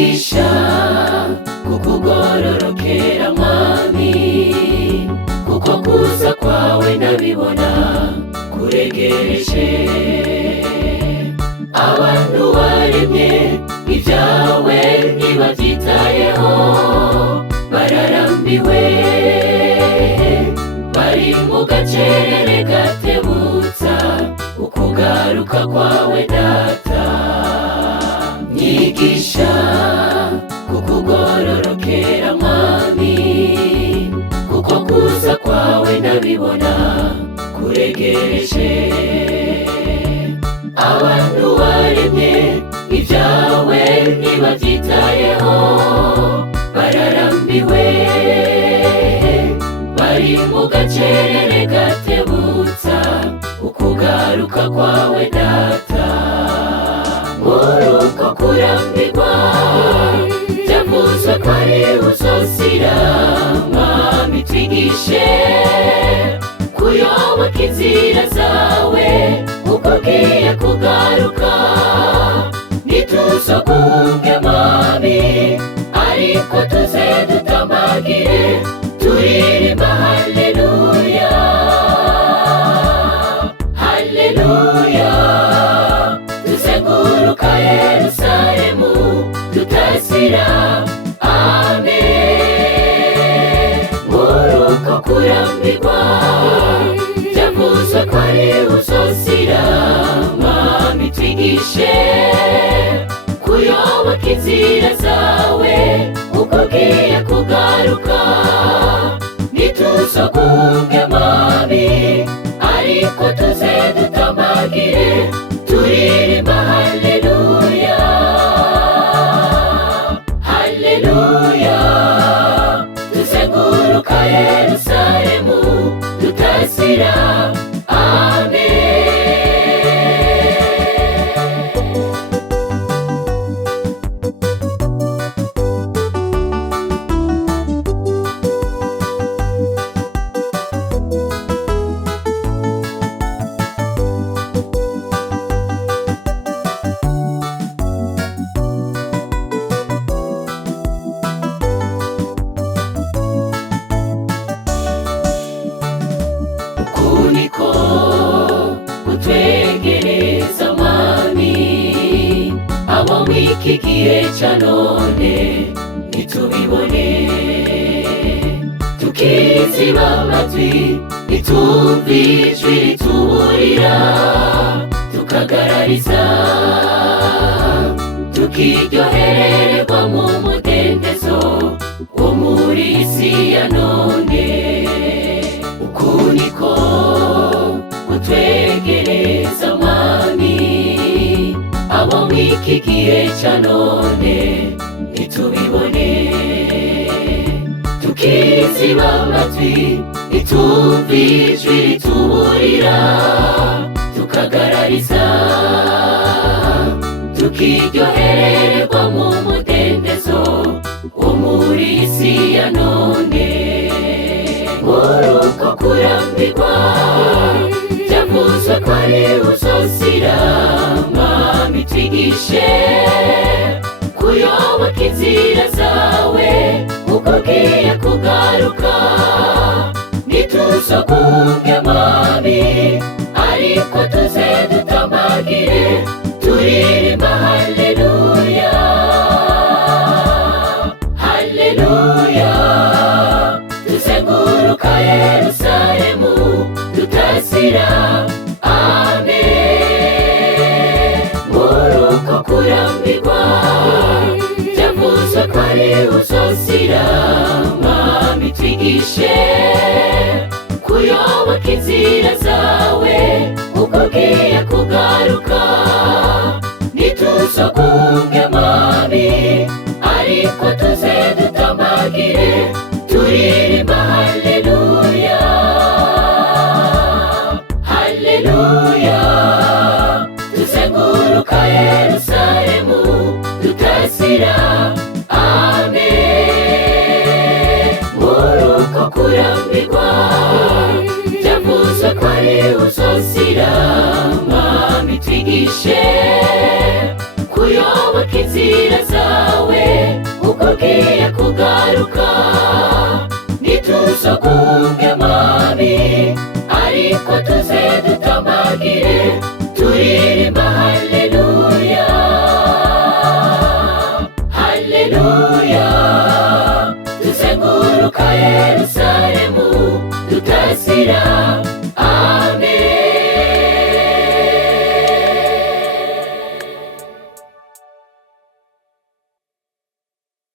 nyigisha kukugororokera mwami, kuko kuza kwawe ndabibona kuregereje. Abantu waremye ibyawe ntibabyitayeho, bararambiwe bari mu gacerere gatebutsa ukugaruka kwawe data. Nyigisha kukugororokera mwami, kuko kuza kwawe ndabibona kuregereje. Abantu waremye ibyawe ntibabyitayeho, bararambiwe bari mu gacerere gatebutsa ukugaruka kwawe data. Muri uko kurambirwa byavuzwe ko ari uzosira, mwami twigishe kuyoboka inzira zawe uko ugiye kugaruka. Ntituzogunge mwami, ariko tuze dutambagire turirimba haleluya, haleluya. Tuzenguruka Yerusalemu tutasira, amen. Muri uko kurambirwa byavuzwe ko ari uzosira, mwami twigishe kuyoboka inzira zawe uko ugiye kugaruka. Ntituzogunge mwami, ariko tuze dutambagire turirimba haleluya, haleluya. Tuzenguruka Yerusalemu tutasira, amen. Ukuniko utwegereza mwami, abo mw'iki gihe ca none ntitubibone. Tukiziba amatwi ntitumve ijwi rituburira, tukagarariza tukiryohererwa mu mudendezo wo muri isi ya none. Ukuniko utwegereza mwami, abo mw'iki gihe ca none ntitubibone. Tukiziba amatwi ntitumve ijwi rituburira, tukagarariza tukiryohererwa mu mudendezo wo muri isi ya none. Muri uko kurambirwa byavuzwe ko ari uzosira, mwami twigishe kuyoboka inzira zawe uko ugiye kugaruka. Ntituzogunge mwami, ariko tuze dutambagire turirimba haleluya, haleluya. Tuzenguruka Yerusalemu tutasira, amen. Muri uko kurambirwa byavuzwe ko ari uzosira, mwami twigishe kuyoboka inzira zawe uko ugiye kugaruka. Ntituzogunge mwami, ariko tuze dutambagire turirimba haleluya, haleluya. Tuzenguruka Yerusalemu tutasira, amen. Muri uko kurambirwa byavuzwe ko ari uzosira, mwami twigishe kuyoboka inzira zawe kugaruka ntituzokunge mabi, ariko tuze dutambagire turirimba haleluya, haleluya. Tuzenguruka Yerusalemu, tutasira